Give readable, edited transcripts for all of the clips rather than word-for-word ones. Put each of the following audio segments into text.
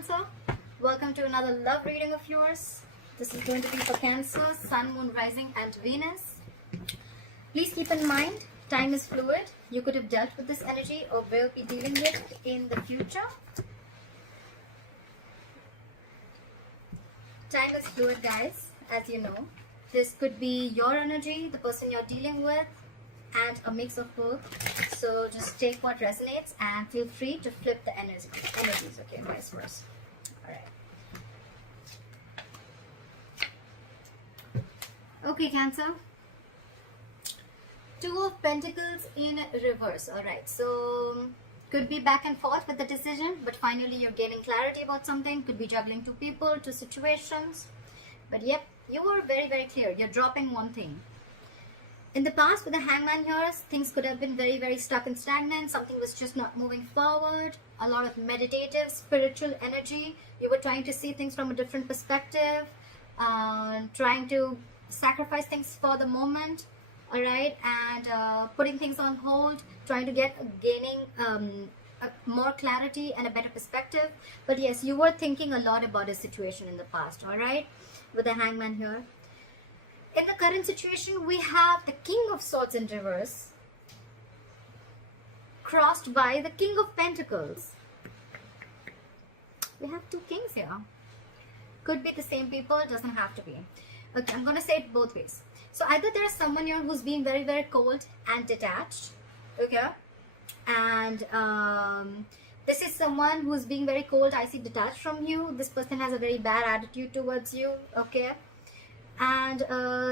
Cancer. Welcome to another love reading of yours. This is going to be for Cancer, Sun, Moon, Rising and Venus. Please keep in mind, time is fluid. You could have dealt with this energy or will be dealing with in the future. Time is fluid, guys, as you know. This could be your energy, the person you're dealing with, and a mix of both. So just take what resonates and feel free to flip the energies, okay, vice versa. Alright. Okay, Cancer. Two of Pentacles in reverse. Alright, so could be back and forth with the decision, but finally you're gaining clarity about something. Could be juggling two people, two situations. But yep, you were very, very clear. You're dropping one thing. In the past, with the Hangman here, things could have been very, very stuck and stagnant. Something was just not moving forward. A lot of meditative, spiritual energy. You were trying to see things from a different perspective. Trying to sacrifice things for the moment. Alright, and putting things on hold. Trying to gaining more clarity and a better perspective. But yes, you were thinking a lot about a situation in the past. Alright, with the Hangman here. In the current situation, we have the King of Swords in reverse, crossed by the King of Pentacles. We have two kings here. Could be the same people, doesn't have to be. Okay, I'm going to say it both ways. So either there's someone here who's being very, very cold and detached. Okay. And this is someone who's being very cold, I see, detached from you. This person has a very bad attitude towards you. Okay. And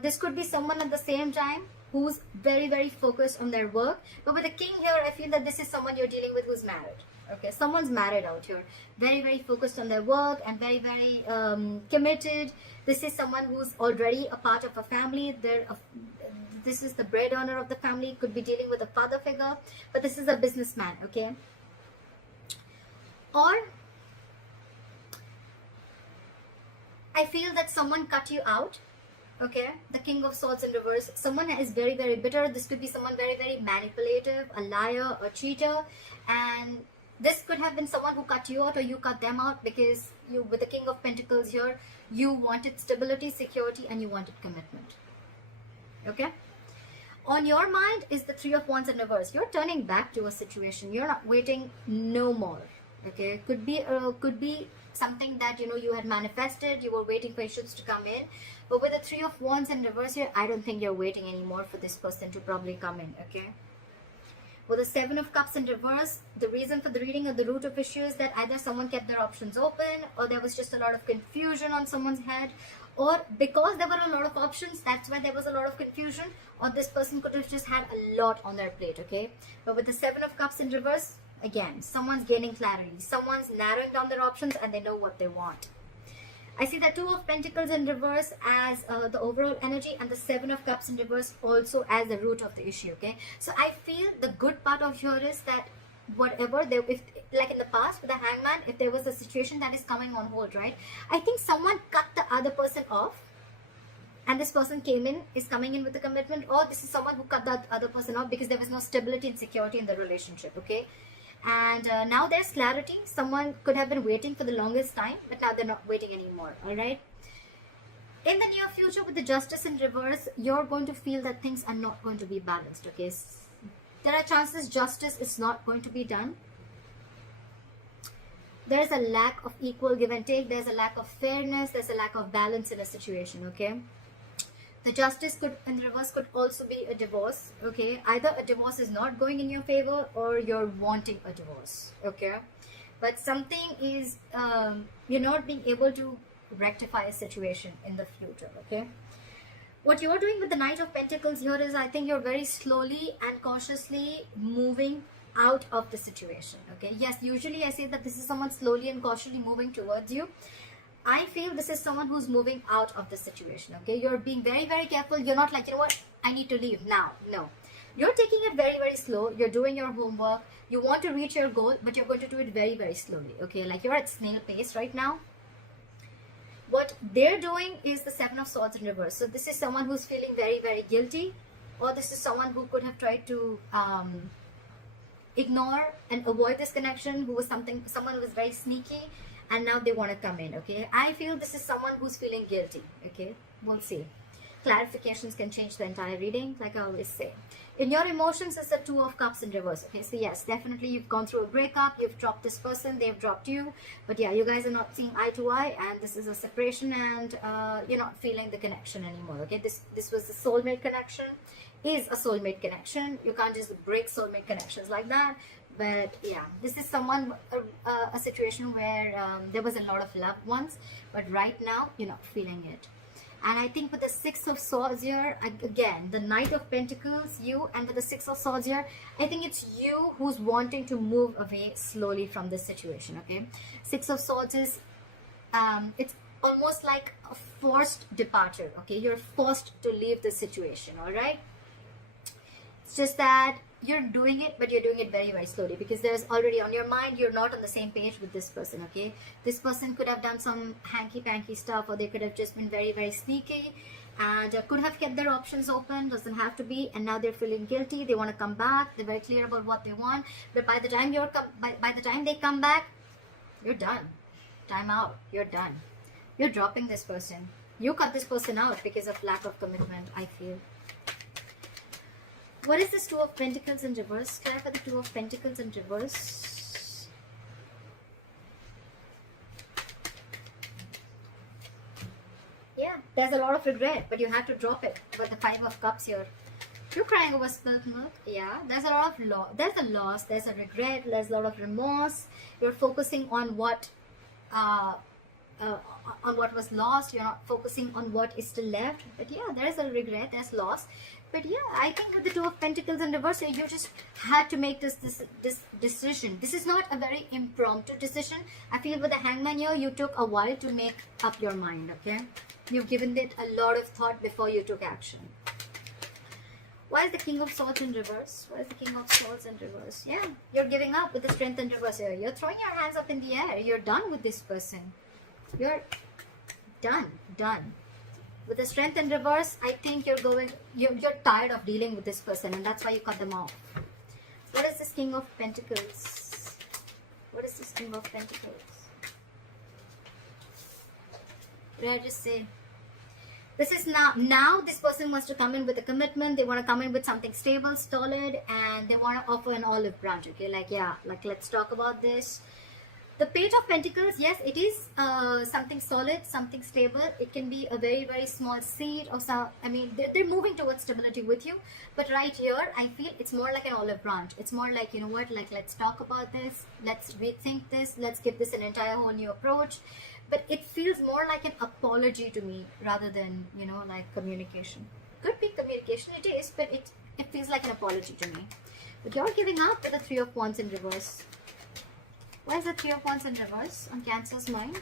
this could be someone at the same time who's very, very focused on their work. But with the king here, I feel that this is someone you're dealing with who's married. Okay, someone's married out here. Very, very focused on their work and very, very committed. This is someone who's already a part of a family. This is the bread earner of the family. Could be dealing with a father figure. But this is a businessman, okay? Or I feel that someone cut you out. Okay, the King of Swords in reverse. Someone is very, very bitter. This could be someone very, very manipulative, a liar, a cheater. And this could have been someone who cut you out or you cut them out because you, with the King of Pentacles here, you wanted stability, security, and you wanted commitment. Okay? On your mind is the Three of Wands in reverse. You're turning back to a situation. You're not waiting no more. Okay? Could be something that, you know, you had manifested, you were waiting for issues to come in. But with the Three of Wands in reverse here, I don't think you're waiting anymore for this person to probably come in, okay? With the Seven of Cups in reverse, the reason for the reading of the root of issue is that either someone kept their options open, or there was just a lot of confusion on someone's head, or because there were a lot of options, that's why there was a lot of confusion, or this person could have just had a lot on their plate, okay? But with the Seven of Cups in reverse, again, someone's gaining clarity. Someone's narrowing down their options and they know what they want. I see the Two of Pentacles in reverse as the overall energy and the Seven of Cups in reverse also as the root of the issue, okay? So I feel the good part of here is that whatever, if like in the past with the Hangman, if there was a situation that is coming on hold, right? I think someone cut the other person off and this person is coming in with a commitment, or this is someone who cut the other person off because there was no stability and security in the relationship, okay? And now there's clarity. Someone could have been waiting for the longest time, but now they're not waiting anymore. All right. In the near future, with the Justice in reverse, you're going to feel that things are not going to be balanced. Okay. There are chances justice is not going to be done. There's a lack of equal give and take. There's a lack of fairness. There's a lack of balance in a situation. Okay. The Justice in reverse could also be a divorce, okay? Either a divorce is not going in your favor or you're wanting a divorce, okay? But something is, you're not being able to rectify a situation in the future, okay? What you're doing with the Knight of Pentacles here is, I think you're very slowly and cautiously moving out of the situation, okay? Yes, usually I say that this is someone slowly and cautiously moving towards you. I feel this is someone who's moving out of the situation, okay? You're being very, very careful. You're not like, you know what, I need to leave now. No. You're taking it very, very slow. You're doing your homework. You want to reach your goal, but you're going to do it very, very slowly, okay? Like you're at snail pace right now. What they're doing is the Seven of Swords in reverse. So this is someone who's feeling very, very guilty, or this is someone who could have tried to ignore and avoid this connection, who was someone who was very sneaky and now they want to come in. Okay, I feel this is someone who's feeling guilty. Okay, we'll see. Clarifications can change the entire reading, like I always say. In your emotions, it's the Two of Cups in reverse. Okay, so yes, definitely you've gone through a breakup, you've dropped this person, they've dropped you, but yeah, you guys are not seeing eye to eye, and this is a separation, and you're not feeling the connection anymore. Okay, this was the soulmate connection, is a soulmate connection. You can't just break soulmate connections like that. But yeah, this is someone, a situation where there was a lot of love once, but right now you're not feeling it. And I think with the Six of Swords here, again, the Knight of Pentacles, you, and with the Six of Swords here, I think it's you who's wanting to move away slowly from this situation, okay? Six of Swords is, it's almost like a forced departure, okay? You're forced to leave the situation, all right? It's just that you're doing it, but you're doing it very, very slowly, because there's already on your mind, you're not on the same page with this person, okay? This person could have done some hanky-panky stuff, or they could have just been very, very sneaky, and could have kept their options open, doesn't have to be, and now they're feeling guilty, they want to come back, they're very clear about what they want, but by the time by the time they come back, you're done. Time out. You're done. You're dropping this person. You cut this person out because of lack of commitment, I feel. What is this Two of Pentacles in reverse? Clarify the Two of Pentacles in reverse. Yeah, there's a lot of regret, but you have to drop it. But the Five of Cups here. You're crying over spilled milk. Yeah, there's a lot of there's a loss, there's a regret, there's a lot of remorse. You're focusing on what was lost. You're not focusing on what is still left. But yeah, there's a regret, there's loss. But yeah, I think with the Two of Pentacles in reverse, you just had to make this decision. This is not a very impromptu decision. I feel with the Hangman here, you took a while to make up your mind, okay? You've given it a lot of thought before you took action. Why is the King of Swords in reverse? Why is the King of Swords in reverse? Yeah, you're giving up with the Strength in reverse here. You're throwing your hands up in the air. You're done with this person. You're done. With the Strength in reverse, I think you're tired of dealing with this person, and that's why you cut them off. What is this King of Pentacles? What is this King of Pentacles? What did I just say? This is now this person wants to come in with a commitment. They want to come in with something stable, solid, and they want to offer an olive branch, okay? Like, yeah, like, let's talk about this. The Page of Pentacles, yes, it is something solid, something stable. It can be a very, very small seed or some, I mean, they're moving towards stability with you. But right here, I feel it's more like an olive branch. It's more like, you know what, like, let's talk about this. Let's rethink this. Let's give this an entire whole new approach. But it feels more like an apology to me rather than, you know, like communication. Could be communication, it is, but it feels like an apology to me. But you're giving up with the Three of Wands in reverse. Why is the Three of Wands in reverse on Cancer's mind?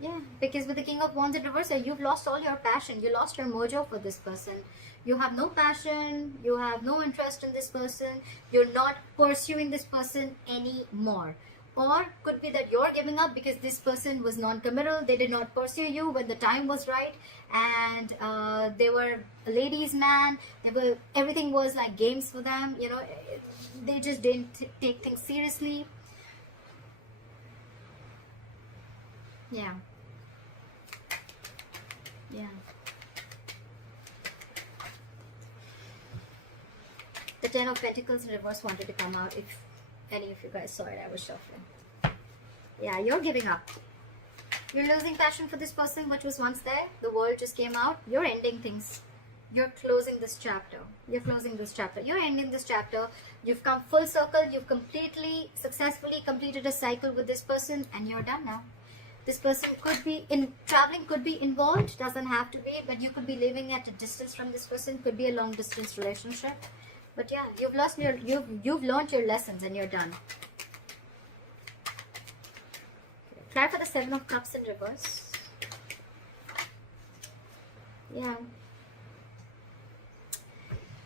Yeah, because with the King of Wands in reverse, you've lost all your passion. You lost your mojo for this person. You have no passion. You have no interest in this person. You're not pursuing this person anymore. Or could be that you're giving up because this person was non-committal. They did not pursue you when the time was right, and they were a ladies' man. Everything was like games for them. You know, they just didn't take things seriously. Yeah. The Ten of Pentacles in reverse wanted to come out. If any of you guys saw it, I was shuffling. Yeah, you're giving up. You're losing passion for this person which was once there. The world just came out. You're ending things. You're closing this chapter. You're ending this chapter. You've come full circle. You've completely, successfully completed a cycle with this person, and you're done now. This person could be traveling, could be involved, doesn't have to be, but you could be living at a distance from this person. Could be a long distance relationship. But yeah, you've learned your lessons and you're done. Try for the Seven of Cups in reverse. Yeah.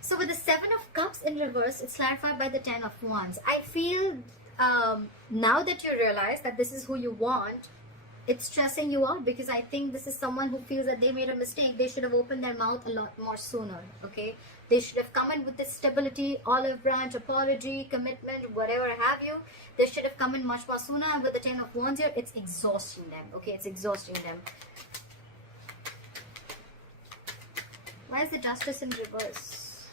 So with the Seven of Cups in reverse, it's clarified by the Ten of Wands. I feel now that you realize that this is who you want, it's stressing you out, because I think this is someone who feels that they made a mistake. They should have opened their mouth a lot more sooner, okay? They should have come in with this stability, olive branch, apology, commitment, whatever have you. They should have come in much more sooner. And with the 10 of Wands here, it's exhausting them. Okay, it's exhausting them. Why is the Justice in reverse?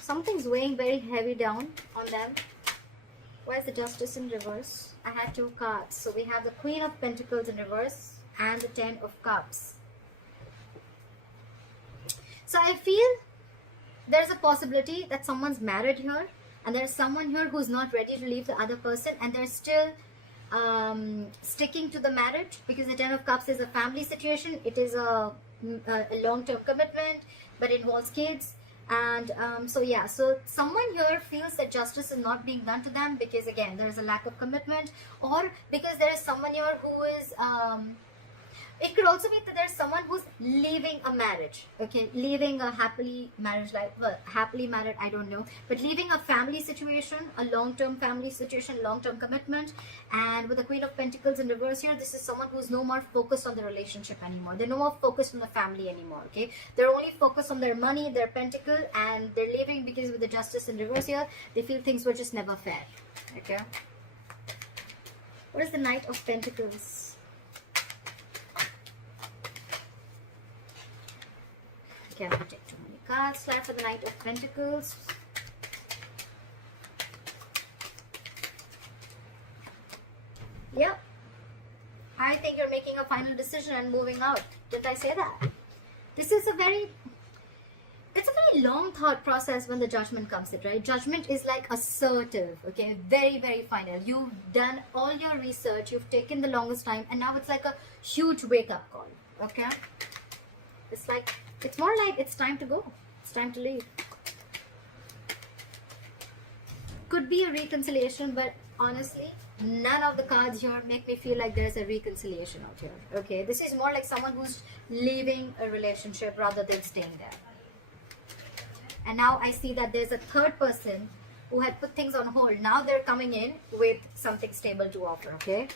Something's weighing very heavy down on them. Why is the Justice in reverse? I had 2 cards. So we have the Queen of Pentacles in reverse and the 10 of Cups. So I feel there's a possibility that someone's married here, and there's someone here who's not ready to leave the other person, and they're still sticking to the marriage, because the 10 of Cups is a family situation. It is a long-term commitment, but involves kids. And so yeah, so someone here feels that justice is not being done to them, because again there is a lack of commitment, or because there is someone here who is it could also be that there's someone who's leaving a marriage, okay, leaving a happily marriage life, well, happily married, I don't know, but leaving a family situation, a long-term family situation, long-term commitment. And with the Queen of Pentacles in reverse here, this is someone who's no more focused on the relationship anymore. They're no more focused on the family anymore, okay? They're only focused on their money, their pentacle, and they're leaving because with the Justice in reverse here, they feel things were just never fair, okay? What is the Knight of Pentacles? Okay, I'm going to take too many cards. Slide for the Knight of Pentacles. Yep. I think you're making a final decision and moving out. Didn't I say that? This is a very... It's a very long thought process when the Judgment comes in, right? Judgment is like assertive, okay? Very, very final. You've done all your research. You've taken the longest time. And now it's like a huge wake-up call, okay? It's like... It's more like it's time to go. It's time to leave. Could be a reconciliation, but honestly, none of the cards here make me feel like there's a reconciliation out here. Okay, this is more like someone who's leaving a relationship rather than staying there. And now I see that there's a third person who had put things on hold. Now they're coming in with something stable to offer, okay?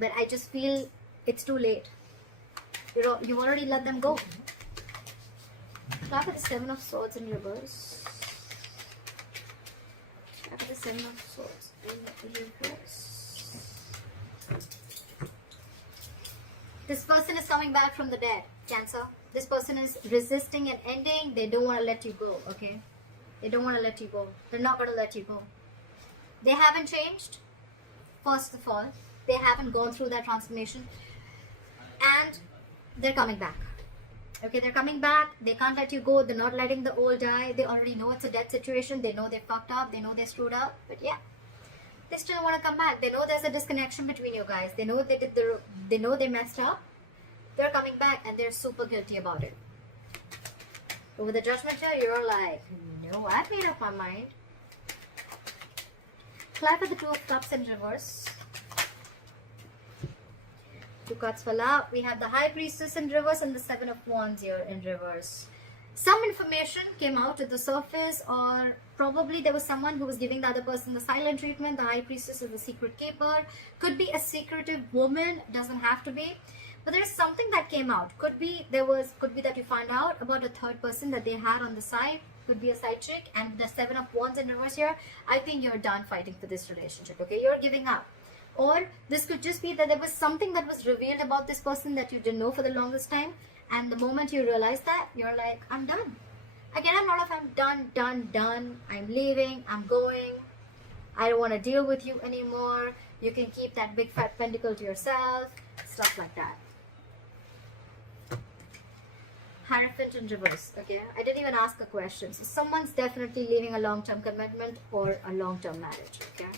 But I just feel it's too late. You've already let them go. Clap at the 7 of Swords in reverse. Clap at the 7 of Swords in reverse. This person is coming back from the dead, Cancer. This person is resisting an ending. They don't want to let you go, okay? They don't want to let you go. They're not going to let you go. They haven't changed, first of all. They haven't gone through that transformation. And they're coming back. Okay, they're coming back. They can't let you go. They're not letting the old die. They already know it's a death situation. They know they fucked up. They know they screwed up. But yeah, they still want to come back. They know there's a disconnection between you guys. They know they know they messed up. They're coming back and they're super guilty about it. But with the Judgment here, you're like, no, I've made up my mind. Clap at the 2 of Cups in reverse. 2 cards fell out. We have the High Priestess in reverse and the 7 of Wands here in reverse. Some information came out to the surface, or probably there was someone who was giving the other person the silent treatment. The High Priestess is the secret keeper. Could be a secretive woman. Doesn't have to be. But there's something that came out. Could be that you find out about a third person that they had on the side. Could be a side chick. And the 7 of Wands in reverse here, I think you're done fighting for this relationship. Okay, you're giving up. Or this could just be that there was something that was revealed about this person that you didn't know for the longest time. And the moment you realize that, you're like, I'm done. Again, I'm not if I'm done. I'm leaving. I'm going. I don't want to deal with you anymore. You can keep that big fat pentacle to yourself. Stuff like that. Hierophant in reverse. Okay, I didn't even ask a question. So someone's definitely leaving a long-term commitment or a long-term marriage. Okay.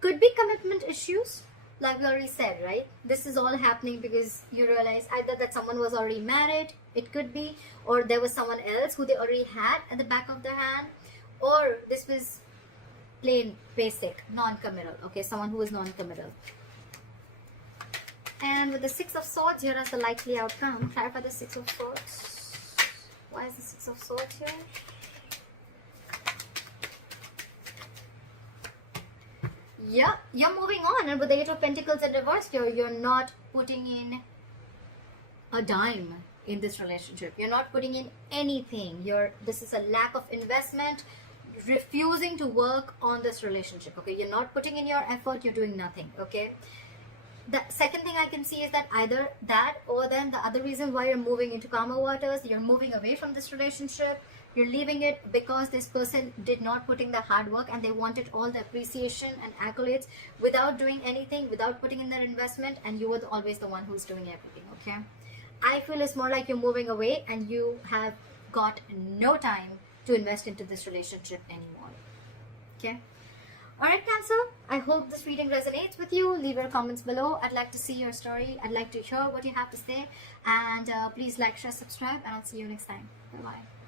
Could be commitment issues, like we already said, right? This is all happening because you realize either that someone was already married, it could be, or there was someone else who they already had at the back of their hand, or this was plain, basic, non-committal, okay? Someone who was non-committal. And with the 6 of Swords, here is the likely outcome. Clarify the 6 of Swords. Why is the 6 of Swords here? Yeah, you're moving on, and with the Eight of Pentacles in reverse here, you're not putting in a dime in this relationship. You're not putting in anything. This is a lack of investment, refusing to work on this relationship. Okay, you're not putting in your effort, you're doing nothing. Okay, the second thing I can see is that either that, or then the other reason why you're moving into calmer waters, you're moving away from this relationship, you're leaving it because this person did not put in the hard work and they wanted all the appreciation and accolades without doing anything, without putting in their investment, and you were always the one who's doing everything. Okay, I feel it's more like you're moving away and you have got no time to invest into this relationship anymore. Okay. Alright, Cancer, I hope this reading resonates with you. Leave your comments below. I'd like to see your story. I'd like to hear what you have to say. And please like, share, subscribe, and I'll see you next time. Bye-bye.